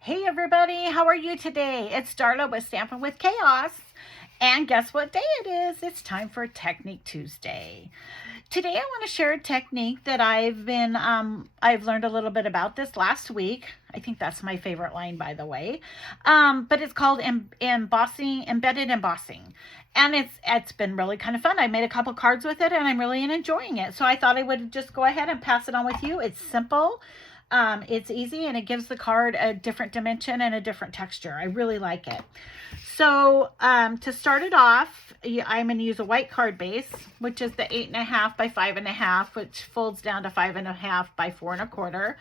Hey everybody, how are you today? It's Darla with Stampin' with Chaos. And guess what day it is? It's time for Technique Tuesday. Today I want to share a technique that I've learned a little bit about this last week. I think that's my favorite line, by the way. But it's called embedded embossing. And it's been really kind of fun. I made a couple cards with it and I'm really enjoying it. So I thought I would just go ahead and pass it on with you. It's simple. It's easy and it gives the card a different dimension and a different texture. I really like it. So to start it off, I'm going to use a white card base, which is the 8.5 by 5.5, which folds down to 5.5 by 4 1/4.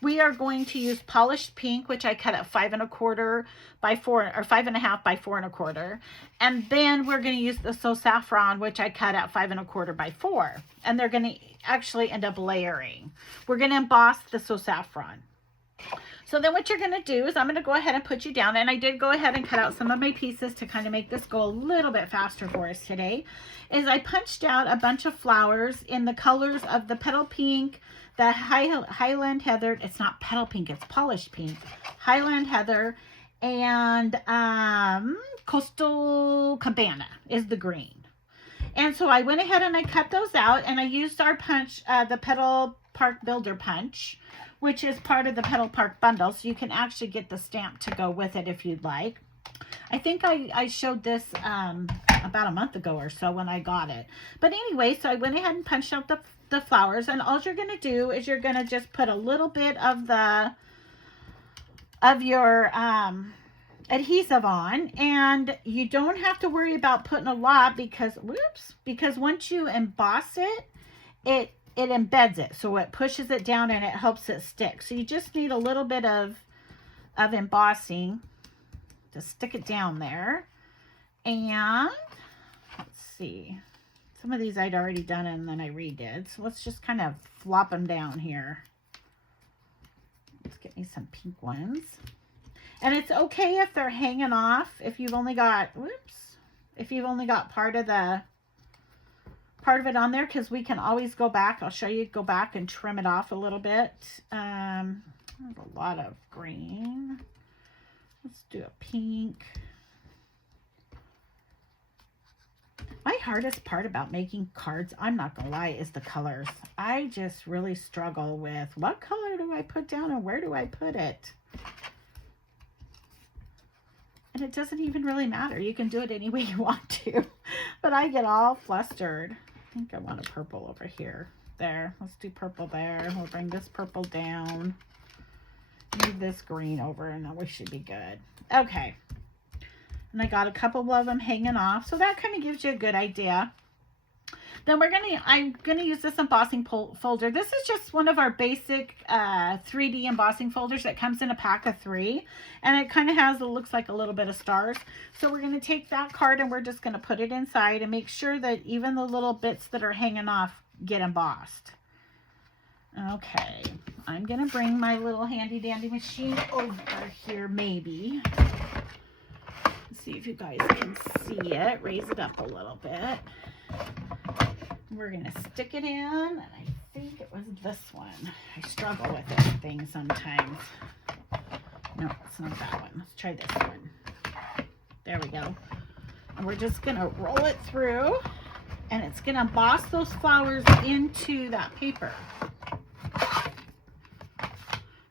We are going to use polished pink, which I cut at 5 1/4 by 4, or 5.5 by 4 1/4. And then we're going to use the Saffron, which I cut at 5 1/4 by 4. And they're going to actually end up layering. We're going to emboss the Saffron. So then what you're going to do is I'm going to go ahead and put you down. And I did go ahead and cut out some of my pieces to kind of make this go a little bit faster for us today. Is I punched out a bunch of flowers in the colors of the Petal Pink, the Highland Heather. It's not Petal Pink, it's Polished Pink. Highland Heather and Coastal Cabana is the green. And so I went ahead and I cut those out and I used our punch, the Petal Park Builder Punch, which is part of the Petal Park bundle. So you can actually get the stamp to go with it if you'd like. I think I showed this about a month ago or so when I got it. But anyway, so I went ahead and punched out the flowers. And all you're going to do is you're going to just put a little bit of your adhesive on. And you don't have to worry about putting a lot because once you emboss it, it embeds it, so it pushes it down and it helps it stick. So you just need a little bit of embossing to stick it down there. And let's see, some of these I'd already done and then I redid, so let's just kind of flop them down here. Let's get me some pink ones. And it's okay if they're hanging off, if you've only got part of it on there, because we can always go back. I'll show you, go back and trim it off a little bit. There's a lot of green. Let's do a pink. My hardest part about making cards, I'm not gonna lie, is the colors. I just really struggle with what color do I put down and where do I put it? And it doesn't even really matter. You can do it any way you want to. But I get all flustered. I think I want a purple over here. There. Let's do purple there. We'll bring this purple down. Move this green over and then we should be good. Okay. And I got a couple of them hanging off. So that kind of gives you a good idea. Then I'm gonna use this embossing folder. This is just one of our basic 3D embossing folders that comes in a pack of 3, and it kind of has, it looks like a little bit of stars. So we're gonna take that card and we're just gonna put it inside and make sure that even the little bits that are hanging off get embossed. Okay, I'm gonna bring my little handy dandy machine over here, maybe. Let's see if you guys can see it. Raise it up a little bit. We're going to stick it in, and I think it was this one. I struggle with this thing sometimes. No, it's not that one. Let's try this one. There we go. And we're just going to roll it through, and it's going to emboss those flowers into that paper.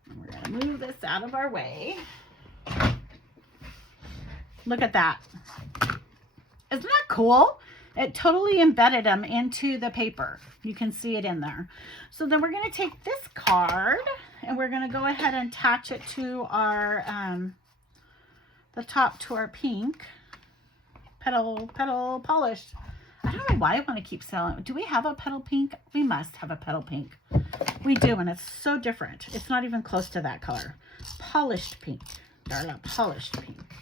And we're going to move this out of our way. Look at that. Isn't that cool? It totally embedded them into the paper. You can see it in there. So then we're going to take this card and we're going to go ahead and attach it to our, the top to our pink. Petal polished. I don't know why I want to keep selling. Do we have a Petal Pink? We must have a Petal Pink. We do, and it's so different. It's not even close to that color. Polished pink. Darla, polished pink.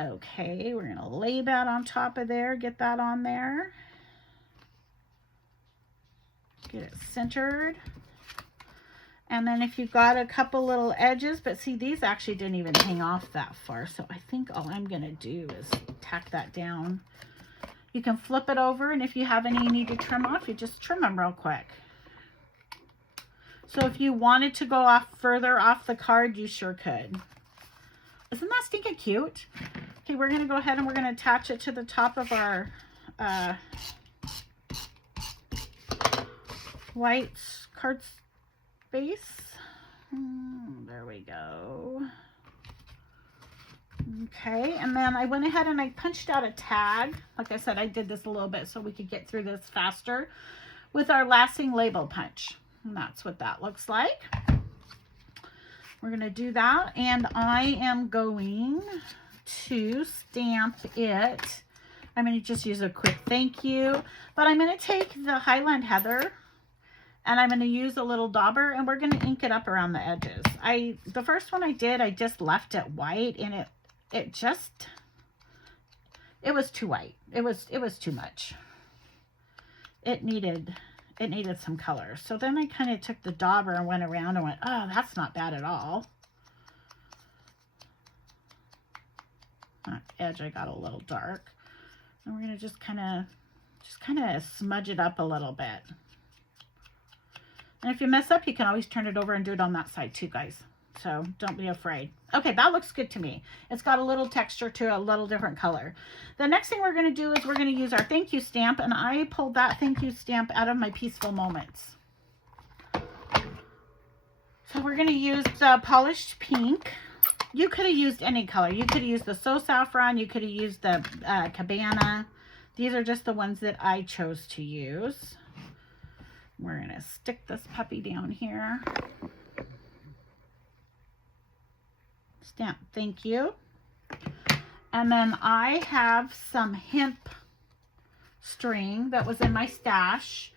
Okay, we're going to lay that on top of there, get that on there. Get it centered. And then if you've got a couple little edges, but see, these actually didn't even hang off that far. So I think all I'm going to do is tack that down. You can flip it over, and if you have any you need to trim off, you just trim them real quick. So if you wanted to go off further off the card, you sure could. Isn't that stinking cute? Okay, we're going to go ahead and we're going to attach it to the top of our white card space. There we go. Okay, and then I went ahead and I punched out a tag. Like I said, I did this a little bit so we could get through this faster with our lasting label punch. And that's what that looks like. We're going to do that, and I am going to stamp it. I'm going to just use a quick thank you, but I'm going to take the Highland Heather and I'm going to use a little dauber, and we're going to ink it up around the edges. The first one I did, I just left it white, and it was too white. It was too much. It needed some color. So then I kind of took the dauber and went around and went, oh, that's not bad at all. That edge I got a little dark. And we're going to just kind of smudge it up a little bit. And if you mess up, you can always turn it over and do it on that side too, guys. So don't be afraid. Okay, that looks good to me. It's got a little texture to it, a little different color. The next thing we're going to do is we're going to use our thank you stamp, and I pulled that thank you stamp out of my Peaceful Moments. So we're going to use the polished pink. You could have used any color. You could have used the Saffron. You could have used the Cabana. These are just the ones that I chose to use. We're going to stick this puppy down here. Stamp thank you. And then I have some hemp string that was in my stash,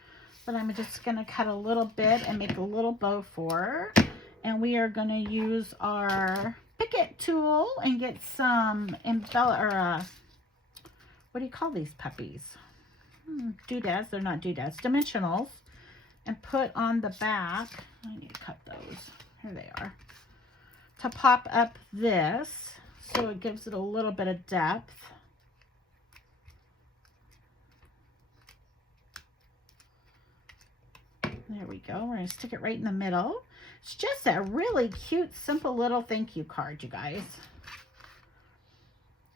but I'm just going to cut a little bit and make a little bow for. And we are going to use our Picket tool and get some what do you call these puppies? Doodads. They're not doodads. Dimensionals. And put on the back. I need to cut those. Here they are. To pop up this so it gives it a little bit of depth. There we go. We're going to stick it right in the middle. It's just a really cute, simple little thank you card, you guys.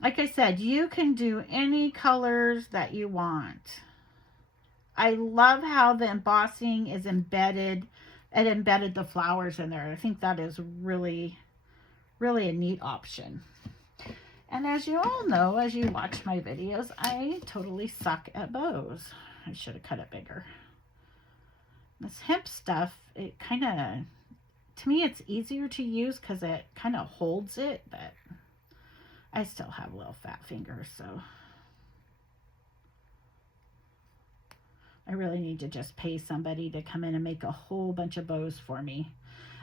Like I said, you can do any colors that you want. I love how the embossing is embedded. It embedded the flowers in there. I think that is really a neat option. And as you all know, as you watch my videos, I totally suck at bows. I should have cut it bigger. This hemp stuff, it kind of, to me, it's easier to use because it kind of holds it, but I still have little fat fingers, so I really need to just pay somebody to come in and make a whole bunch of bows for me.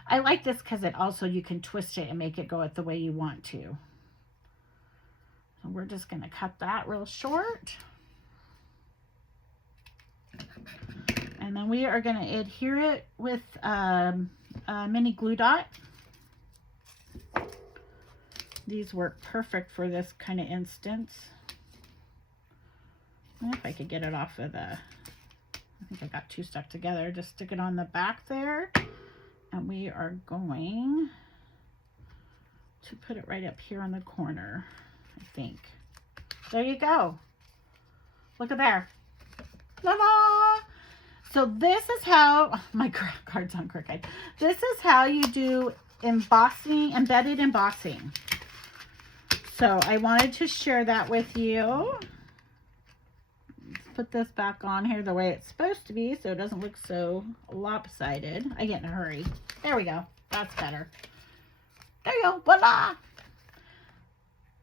I like this because it also, you can twist it and make it go it the way you want to. So we're just going to cut that real short. And then we are going to adhere it with a mini glue dot. These work perfect for this kind of instance. If I could get it off of the, I think I got two stuck together. Just stick it on the back there. And we are going to put it right up here on the corner, I think. There you go. Look at there. Ta-da! So this is how, my card's on crooked. This is how you do embossing, embedded embossing. So I wanted to share that with you. Let's put this back on here the way it's supposed to be so it doesn't look so lopsided. I get in a hurry. There we go. That's better. There you go. Voila!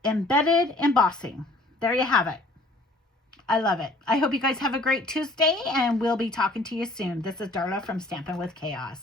Embedded embossing. There you have it. I love it. I hope you guys have a great Tuesday, and we'll be talking to you soon. This is Darla from Stampin' with Chaos.